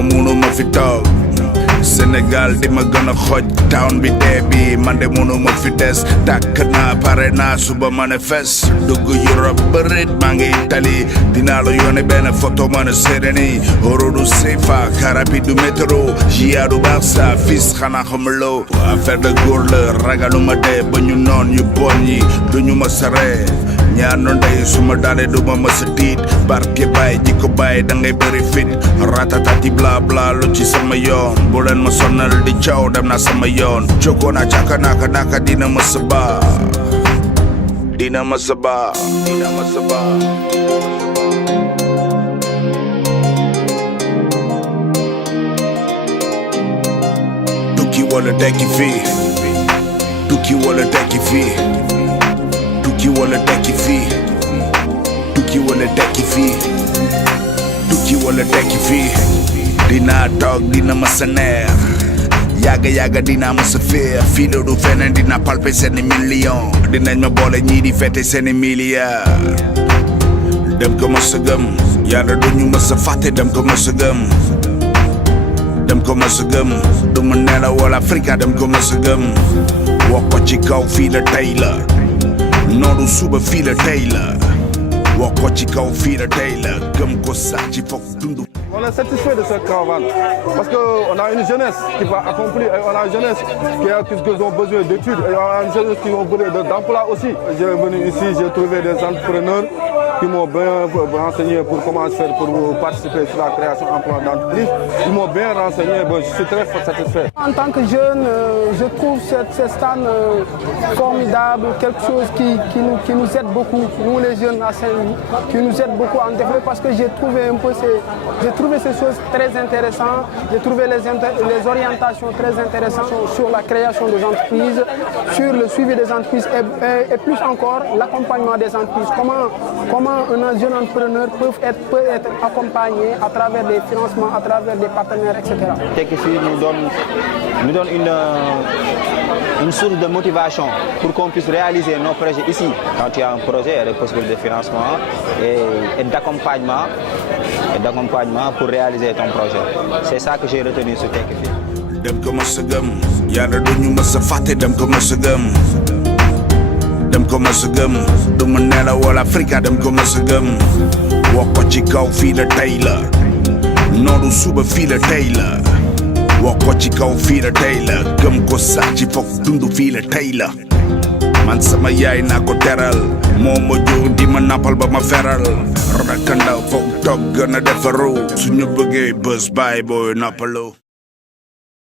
ma munu ma fi toog Sénégal di ma gën a xoj town bi dee bi man de munu ma fi des tàkk naa pare naa suba manifeste dugg Europe bërit maa ngi Italie dinaa la yónnee benn photo mën a seede ni horodu sefa karapi du métro jia du Barça fils xanaa xamuloo affaire de góor la ragaluma dee ba ñu noon yu bon ñi duñu ma saree ñaanu ndey suma daale duma mësa tiit barke baay jikko baay dangay bëri fit ratatati bla bla lu ci sama yoon bu leen ma sonal di coow dem na sama yoon jogoon a caka naka dina mësa ba dina mësa ba dina mësa ba tukki wala dekki fii tukki wala dekki fii tukki wala dekki fii tukki wala dekki fii tukki wala dekki fii dinaa toog dina ma sa neex yàgga dinaa ma sa féex fii la du feneen dina palper seeni million dinañ ma boole ñii di fete seeni milliard dem ko ma sa gëm yàlla duñu ma sa fàtte dem ko ma sa gëm dem ko ma sa gëm du ma nelaw wala Afrika dem ko ma sa gëm wax ko ci kaw fii la tey la noodu suba fii la tey la wax ko ci kaw fii la tey la gëm ko sax ci foog dund. On est satisfait de cette caravane parce qu'on a une jeunesse qui va accomplir et on a une jeunesse qui ont besoin d'études et on a une jeunesse qui ont besoin d'emploi aussi. J'ai venu ici, j'ai trouvé des entrepreneurs qui m'ont bien renseigné pour comment faire pour participer sur la création d'emplois d'entreprise. Ils m'ont bien renseigné, bon, je suis très satisfait. En tant que jeune, je trouve ce stand formidable, quelque chose qui nous aide beaucoup, nous les jeunes à Saint-Louis, qui nous aide beaucoup à en développer parce que j'ai trouvé un peu ces choses très intéressantes, j'ai trouvé les orientations très intéressantes sur la création des entreprises, sur le suivi des entreprises et plus encore l'accompagnement des entreprises. Comment un jeune entrepreneur peut être accompagné à travers des financements, à travers des partenaires, etc. Tekki Fii nous donne une source de motivation pour qu'on puisse réaliser nos projets ici. Quand tu as un projet, il y a des possibilités de financement et d'accompagnement pour réaliser ton projet. C'est ça que j'ai retenu sur Tekki Fii. Dem ko ma sa gëm yàlla duñu ma sa fàtte dem ko ma sa gëm dem ko ma sa gëm du ma nelaw wala Afrika dem ko ma sa gëm wax ko ci kaw fii la tey la noodu suba fii la tey la wax ko ci kaw fii la tey la gëm ko sax ci foog dund fii la tey la man sama yaay naa ko teral moo ma jóg di ma nappal ba ma feral rakanda foog togg na defaru suñu bëggee bës baay booy nappalu